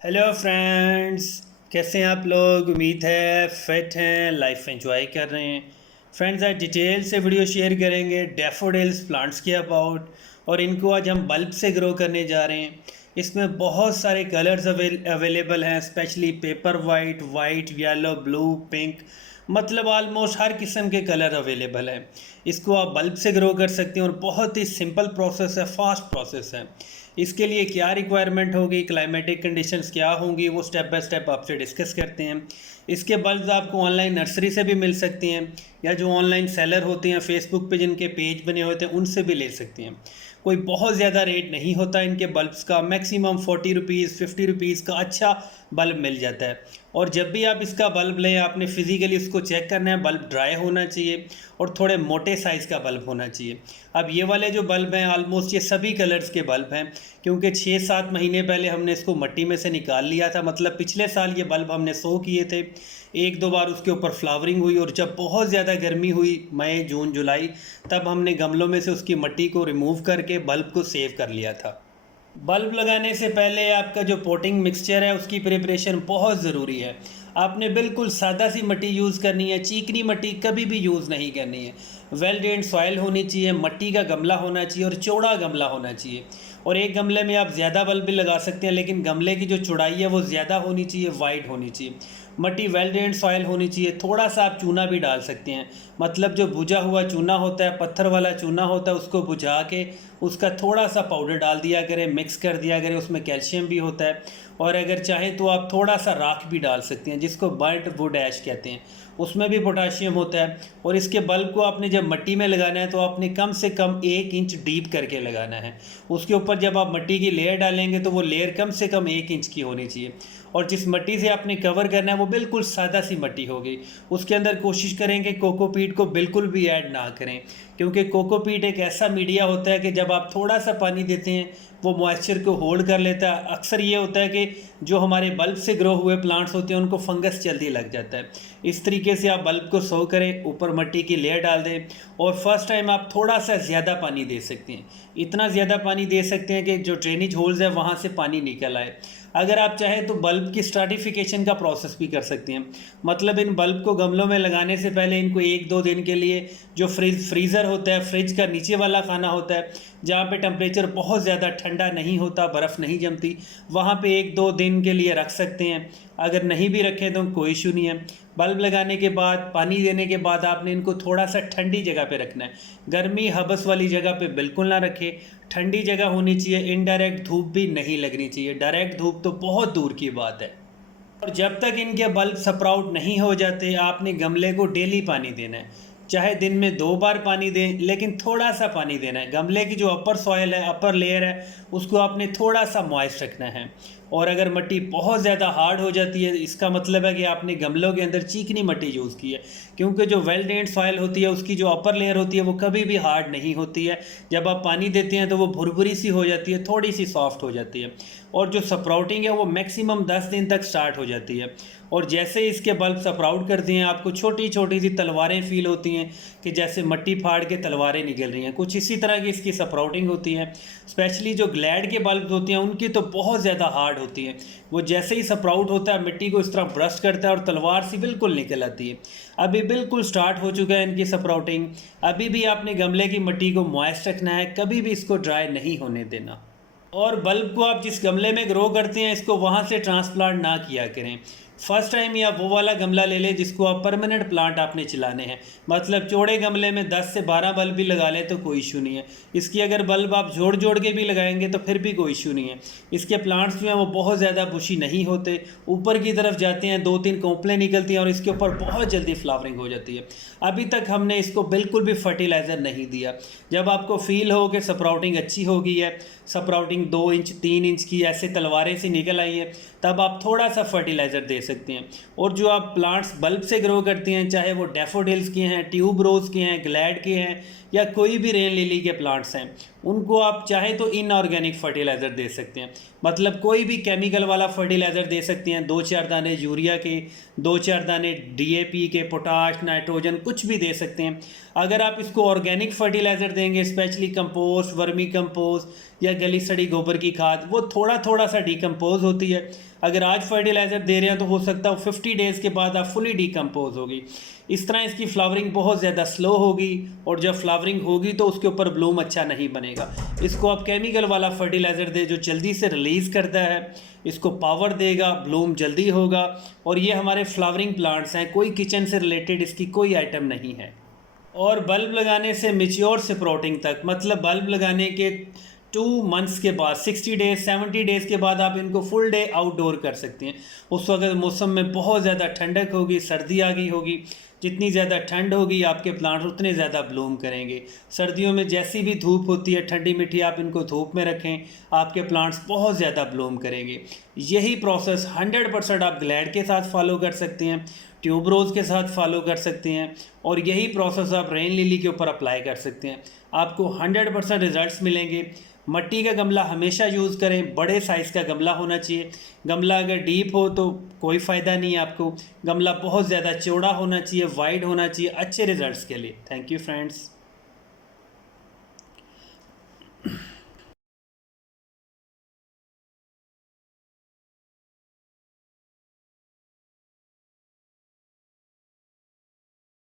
Hello friends. कैसे हैं आप लोग? उम्मीद है फिट हैं, लाइफ एंजॉय कर रहे हैं। फ्रेंड्स, आज डिटेल से वीडियो शेयर करेंगे डैफोडिल्स प्लांट्स के अबाउट, और इनको आज हम बल्ब से ग्रो करने जा रहे हैं। इसमें बहुत सारे कलर्स अवेलेबल हैं, specially paper white, white, yellow, blue, pink, मतलब ऑलमोस्ट हर किस्म के कलर अवेलेबल हैं। इसको आप बल्ब से ग्रो कर सकते हैं और बहुत ही सिंपल प्रोसेस है, फास्ट प्रोसेस है। इसके लिए क्या रिक्वायरमेंट होगी, क्लाइमेटिक कंडीशंस क्या होंगी, वो स्टेप बाय स्टेप आपसे डिस्कस करते हैं। इसके बल्ब आपको ऑनलाइन नर्सरी से भी मिल सकती हैं, या जो ऑनलाइन सेलर होते हैं फेसबुक पे जिनके पेज बने होते हैं उनसे भी ले सकती हैं। कोई बहुत ज़्यादा रेट नहीं होता इनके बल्ब्स का, मैक्सिमम 40 रुपीज़ 50 रुपीज़ का अच्छा बल्ब मिल जाता है। और जब भी आप इसका बल्ब लें, आपने फिज़िकली उसको चेक करना है। बल्ब ड्राई होना चाहिए और थोड़े मोटे साइज़ का बल्ब होना चाहिए। अब ये वाले जो बल्ब हैं, ऑलमोस्ट ये सभी कलर्स के बल्ब हैं, क्योंकि 6-7 महीने पहले हमने इसको मिट्टी में से निकाल लिया था। मतलब पिछले साल ये बल्ब हमने सो किए थे, एक दो बार उसके ऊपर फ्लावरिंग हुई, और जब बहुत ज़्यादा गर्मी हुई मई जून जुलाई, तब हमने गमलों में से उसकी मिट्टी को रिमूव करके बल्ब को सेव कर लिया था। बल्ब लगाने से पहले आपका जो पोटिंग मिक्सचर है उसकी प्रिपरेशन बहुत ज़रूरी है। आपने बिल्कुल सादा सी मिट्टी यूज़ करनी है, चीकनी मिट्टी कभी भी यूज़ नहीं करनी है। वेल ड्रेन्ड सॉइल होनी चाहिए, मिट्टी का गमला होना चाहिए और चौड़ा गमला होना चाहिए। और एक गमले में आप ज़्यादा बल्ब भी लगा सकते हैं, लेकिन गमले की जो चौड़ाई है वो ज़्यादा होनी चाहिए, वाइड होनी चाहिए। मिट्टी वेल ड्रेन्ड सॉइल होनी चाहिए। थोड़ा सा आप चूना भी डाल सकते हैं, मतलब जो बुझा हुआ चूना होता है, पत्थर वाला चूना होता है, उसको बुझा के उसका थोड़ा सा पाउडर डाल दिया करें, मिक्स कर दिया करें। उसमें कैल्शियम भी होता है, और अगर चाहें तो आप थोड़ा सा राख भी डाल सकते हैं, जिसको बर्ट वुड ऐश कहते हैं, उसमें भी पोटाशियम होता है। और इसके बल्ब को आपने जब मिट्टी में लगाना है तो आपने कम से कम 1 इंच डीप करके लगाना है। उसके ऊपर जब आप मिट्टी की लेयर डालेंगे तो वो लेयर कम से कम 1 इंच की होनी चाहिए। और जिस मिट्टी से आपने कवर करना है वो बिल्कुल सादा सी मिट्टी होगी। उसके अंदर कोशिश करेंगे कोकोपीट को बिल्कुल भी ऐड ना करें, क्योंकि कोकोपीट एक ऐसा मीडिया होता है कि जब आप थोड़ा सा पानी देते हैं वो मॉइस्चर को होल्ड कर लेता है। अक्सर ये होता है कि जो हमारे बल्ब से ग्रो हुए प्लांट्स होते हैं उनको फंगस जल्दी लग जाता है। इस तरीके से आप बल्ब को सो करें, ऊपर मिट्टी की लेयर डाल दें, और फर्स्ट टाइम आप थोड़ा सा ज़्यादा पानी दे सकते हैं। इतना ज़्यादा पानी दे सकते हैं कि जो ड्रेनेज होल्स है वहाँ से पानी निकल आए। अगर आप चाहें तो बल्ब की स्ट्राटिफिकेशन का प्रोसेस भी कर सकते हैं। मतलब इन बल्ब को गमलों में लगाने से पहले इनको 1-2 दिन के लिए जो फ्रीज़र होता है, फ्रिज का नीचे वाला खाना होता है, जहाँ पे टेम्परेचर बहुत ज़्यादा ठंडा नहीं होता, बर्फ़ नहीं जमती, वहाँ पे 1-2 दिन के लिए रख सकते हैं। अगर नहीं भी रखें तो कोई इशू नहीं है। बल्ब लगाने के बाद, पानी देने के बाद आपने इनको थोड़ा सा ठंडी जगह पे रखना है। गर्मी हबस वाली जगह पे बिल्कुल ना रखें, ठंडी जगह होनी चाहिए। इनडायरेक्ट धूप भी नहीं लगनी चाहिए, डायरेक्ट धूप तो बहुत दूर की बात है। और जब तक इनके बल्ब स्प्राउट नहीं हो जाते, आपने गमले को डेली पानी देना है। चाहे दिन में 2 बार पानी दें, लेकिन थोड़ा सा पानी देना है। गमले की जो अपर सॉइल है, अपर लेयर है, उसको आपने थोड़ा सा मॉइस्ट रखना है। और अगर मिट्टी बहुत ज़्यादा हार्ड हो जाती है, इसका मतलब है कि आपने गमलों के अंदर चीकनी मिट्टी यूज़ की है, क्योंकि जो वेल ड्रेन्ड सॉइल होती है उसकी जो अपर लेयर होती है वो कभी भी हार्ड नहीं होती है। जब आप पानी देते हैं तो वो भुरभुरी सी हो जाती है, थोड़ी सी सॉफ्ट हो जाती है। और जो स्प्राउटिंग है वो मैक्सिमम 10 दिन तक स्टार्ट हो जाती है। और जैसे ही इसके बल्ब स्प्राउट करते हैं, आपको छोटी छोटी सी तलवारें फील होती हैं, कि जैसे मिट्टी फाड़ के तलवारें निकल रही हैं। कुछ इसी तरह की इसकी स्प्राउटिंग होती है। स्पेशली जो ग्लैड के बल्ब होते हैं उनकी तो बहुत ज़्यादा हार्ड होती हैं। वो जैसे ही स्प्राउट होता है, मिट्टी को इस तरह ब्रश करता है और तलवार सी बिल्कुल निकल आती है। अभी बिल्कुल स्टार्ट हो चुका है इनकी स्प्राउटिंग। अभी भी आपने गमले की मिट्टी को मॉइस्ट रखना है, कभी भी इसको ड्राई नहीं होने देना। और बल्ब को आप जिस गमले में ग्रो करते हैं, इसको वहाँ से ट्रांसप्लांट ना किया करें। फर्स्ट टाइम या वो वाला गमला ले लें जिसको आप परमानेंट प्लांट आपने चलाने हैं। मतलब चौड़े गमले में 10 से 12 बल्ब भी लगा लें तो कोई इशू नहीं है। इसकी अगर बल्ब आप जोड़ जोड़ के भी लगाएंगे तो फिर भी कोई इशू नहीं है। इसके प्लांट्स जो हैं वो बहुत ज़्यादा बुशी नहीं होते, ऊपर की तरफ जाते हैं, 2-3 कोंपलें निकलती हैं और इसके ऊपर बहुत जल्दी फ्लावरिंग हो जाती है। अभी तक हमने इसको बिल्कुल भी फर्टिलाइज़र नहीं दिया। जब आपको फील हो कि स्प्राउटिंग अच्छी हो गई है, स्प्राउटिंग 2 इंच 3 इंच की ऐसे तलवारें से निकल आई है, तब आप थोड़ा सा फर्टिलाइज़र दे सकते हैं। और जो आप प्लांट्स बल्ब से ग्रो करते हैं, चाहे वो डैफोडिल्स के हैं, ट्यूब रोज़ के हैं, ग्लैड के हैं, या कोई भी रेन लिली के प्लांट्स हैं, उनको आप चाहे तो इनऑर्गेनिक फर्टिलाइज़र दे सकते हैं। मतलब कोई भी केमिकल वाला फर्टिलाइज़र दे सकते हैं। 2-4 दाने यूरिया के, 2-4 दाने DAP के, पोटाश, नाइट्रोजन, कुछ भी दे सकते हैं। अगर आप इसको ऑर्गेनिक फर्टिलाइज़र देंगे, स्पेशली कंपोस्ट, वर्मी कंपोस्ट या गली सड़ी गोबर की खाद, वो थोड़ा थोड़ा सा डिकम्पोज होती है। अगर आज फर्टिलाइज़र दे रहे हैं तो हो सकता है 50 डेज़ के बाद आप फुली डिकम्पोज होगी। इस तरह इसकी फ्लावरिंग बहुत ज़्यादा स्लो होगी, और जब फ्लावरिंग होगी तो उसके ऊपर ब्लूम अच्छा नहीं बनेगा। इसको आप केमिकल वाला फर्टिलाइज़र दे जो जल्दी से रिलीज़ करता है, इसको पावर देगा, ब्लूम जल्दी होगा। और ये हमारे फ्लावरिंग प्लांट्स हैं, कोई किचन से रिलेटेड इसकी कोई आइटम नहीं है। और बल्ब लगाने से मेच्योर स्प्राउटिंग तक, मतलब बल्ब लगाने के 2 मंथ्स के बाद, 60 डेज 70 डेज़ के बाद आप इनको फुल डे आउटडोर कर सकते हैं। उस वक्त मौसम में बहुत ज़्यादा ठंडक होगी, सर्दी आ गई होगी। जितनी ज़्यादा ठंड होगी आपके प्लांट उतने ज़्यादा ब्लूम करेंगे। सर्दियों में जैसी भी धूप होती है ठंडी मीठी, आप इनको धूप में रखें, आपके प्लांट्स बहुत ज़्यादा ब्लूम करेंगे। यही प्रोसेस 100% आप ग्लैड के साथ फॉलो कर सकते हैं, ट्यूबरोज़ के साथ फॉलो कर सकते हैं, और यही प्रोसेस आप रेन लिली के ऊपर अप्लाई कर सकते हैं। आपको 100% रिजल्ट्स मिलेंगे। मिट्टी का गमला हमेशा यूज़ करें, बड़े साइज़ का गमला होना चाहिए। गमला अगर डीप हो तो कोई फ़ायदा नहीं है आपको, गमला बहुत ज़्यादा चौड़ा होना चाहिए, वाइड होना चाहिए अच्छे रिजल्ट्स के लिए। Thank you friends.